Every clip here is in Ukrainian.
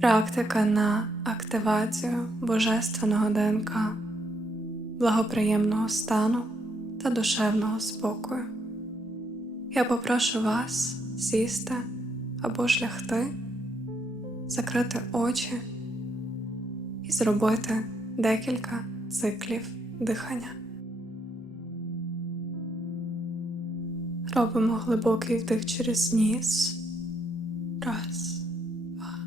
Практика на активацію божественного ДНК, благоприємного стану та душевного спокою. Я попрошу вас сісти або ж лягти, закрити очі і зробити декілька циклів дихання. Робимо глибокий вдих через ніс. Раз, два.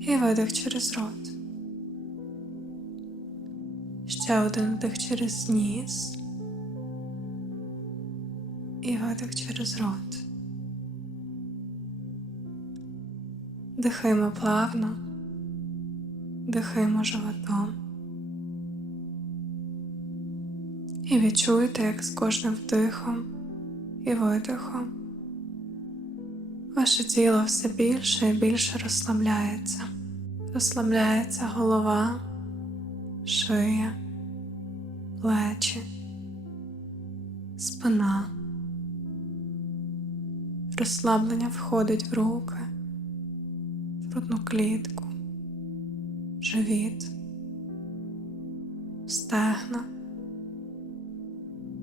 І видих через рот. Ще один вдих через ніс. І видих через рот. Дихаємо плавно, дихаємо животом. І відчуйте, як з кожним вдихом і видихом ваше тіло все більше і більше розслабляється. Розслабляється голова, шия, плечі, спина. Розслаблення входить в руки, в грудну клітку, живіт, стегна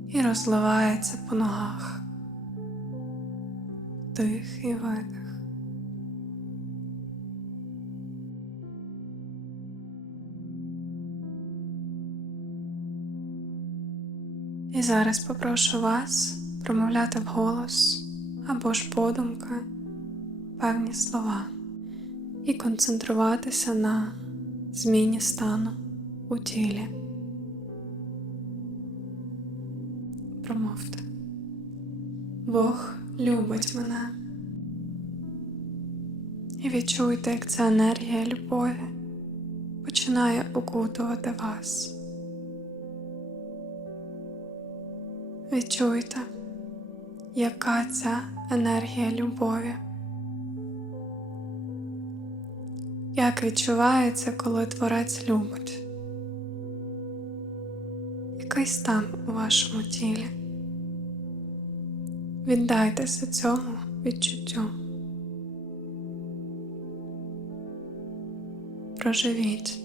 і розливається по ногах. І видих. Зараз попрошу вас промовляти вголос або ж подумки певні слова і концентруватися на зміні стану у тілі. Промовте. Бог любить мене. І відчуйте, як ця енергія любові починає окутувати вас. Відчуйте, яка ця енергія любові. Як відчувається, коли творець любить? Який стан у вашому тілі? Віддайтеся цьому відчуттю. Проживіть,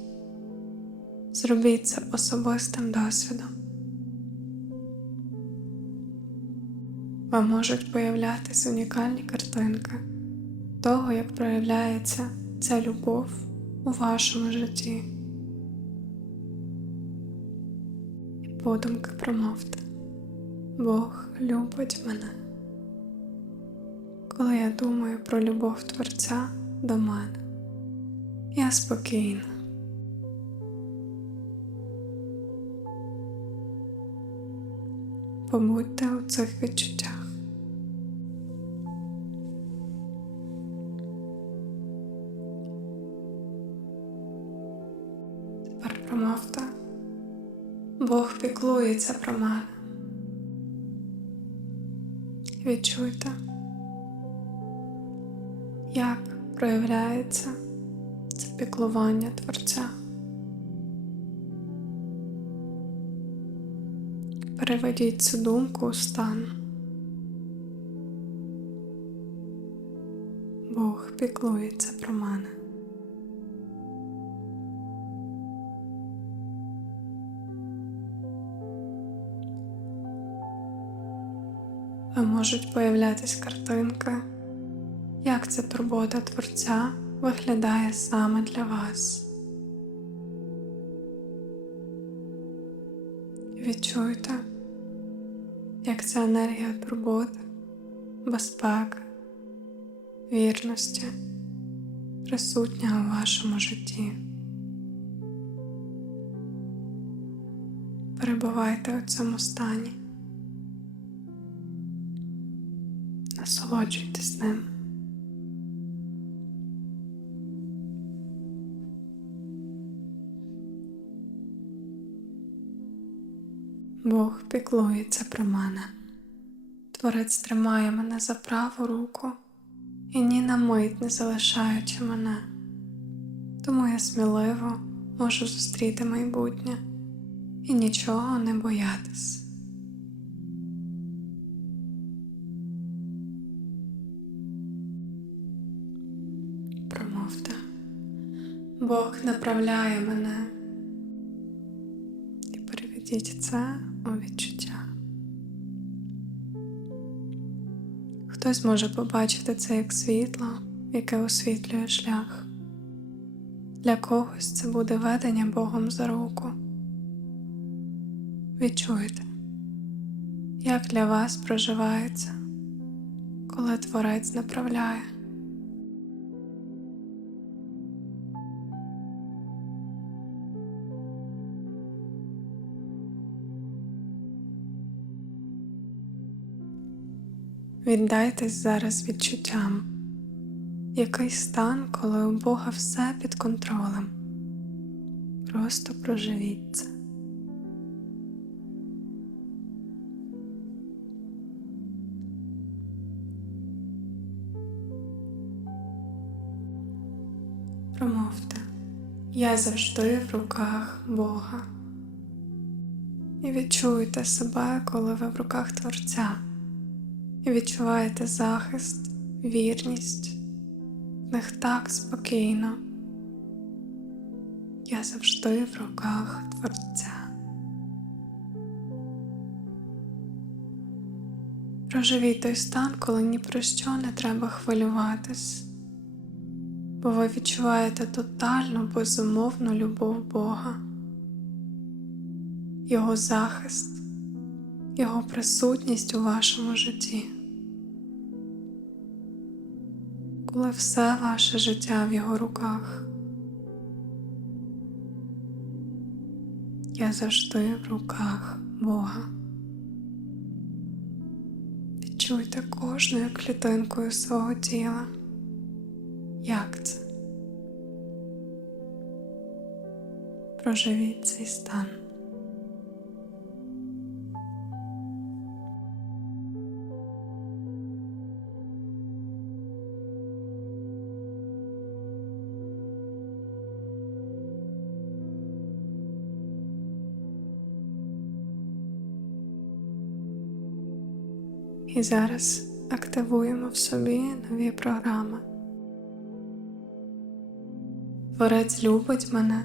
зробіть це особистим досвідом. Вам можуть появлятися унікальні картинки того, як проявляється ця любов у вашому житті. І подумки промовте. Бог любить мене. Коли я думаю про любов Творця до мене, я спокійна. Побудьте у цих відчуттях. Піклується про мене. Відчуйте, як проявляється це піклування Творця. Переведіть цю думку у стан. Бог піклується про мене. А можуть появлятись картинки, як ця турбота Творця виглядає саме для вас. Відчуйте, як ця енергія турботи, безпеки, вірності присутня у вашому житті. Перебувайте у цьому стані. Насолоджуйтесь ним. Бог піклується про мене. Творець тримає мене за праву руку і ні на мить не залишаючи мене. Тому я сміливо можу зустріти майбутнє і нічого не боятись. Бог направляє мене. І переведіть це у відчуття. Хтось може побачити це як світло, яке освітлює шлях. Для когось це буде ведення Богом за руку. Відчуйте, як для вас проживається, коли Творець направляє. Віддайтесь зараз відчуттям, який стан, коли у Бога все під контролем. Просто проживіть це. Промовте, я завжди в руках Бога. І відчуйте себе, коли ви в руках Творця і відчуваєте захист, вірність, в них так спокійно. Я завжди в руках Творця. Проживіть той стан, коли ні про що не треба хвилюватись, бо ви відчуваєте тотальну безумовну любов Бога, Його захист, Його присутність у вашому житті. Коли все ваше життя в його руках. Я завжди в руках Бога. Відчуйте кожною клітинкою свого тіла. Як це? Проживіть цей стан. І зараз активуємо в собі нові програми. Творець любить мене,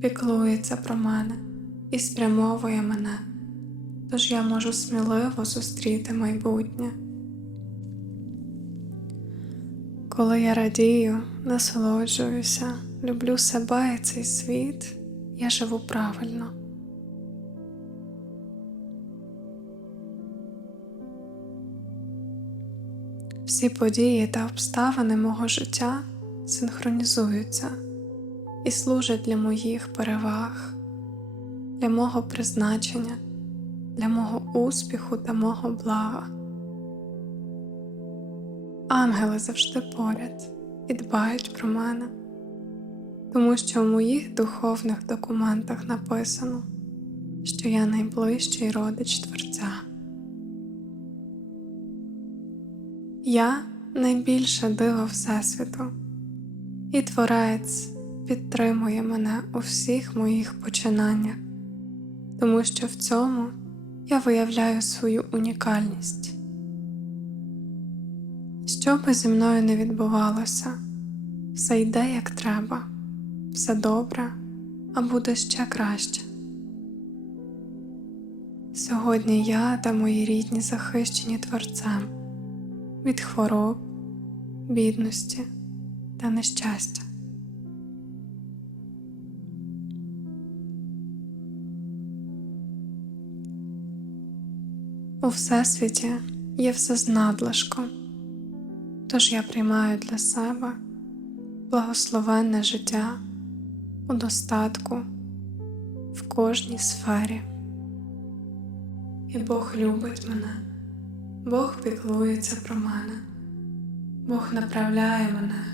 піклується про мене і спрямовує мене, тож я можу сміливо зустріти майбутнє. Коли я радію, насолоджуюся, люблю себе і цей світ, я живу правильно. Всі події та обставини мого життя синхронізуються і служать для моїх переваг, для мого призначення, для мого успіху та мого блага. Ангели завжди поряд і дбають про мене, тому що в моїх духовних документах написано, що я найближчий родич Творця. Я найбільше диво Всесвіту, і Творець підтримує мене у всіх моїх починаннях, тому що в цьому я виявляю свою унікальність. Що би зі мною не відбувалося, все йде як треба, все добре, а буде ще краще. Сьогодні я та мої рідні захищені Творцем від хвороб, бідності та нещастя. У Всесвіті є все з надлишком, тож я приймаю для себе благословенне життя у достатку в кожній сфері. І Бог любить мене. Бог піклується про мене, Бог направляє мене,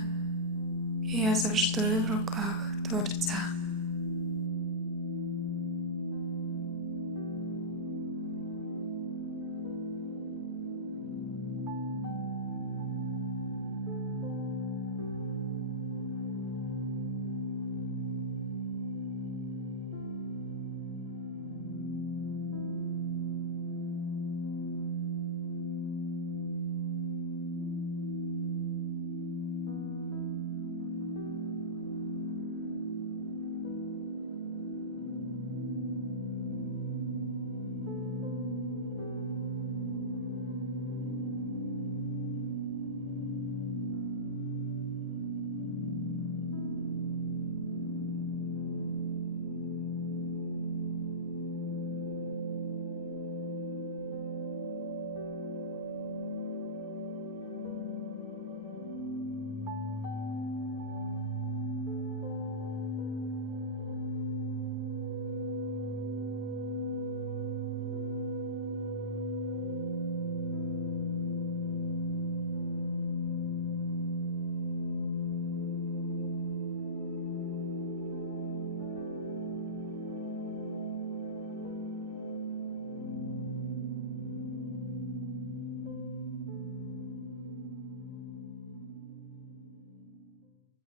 і я завжди в руках Творця.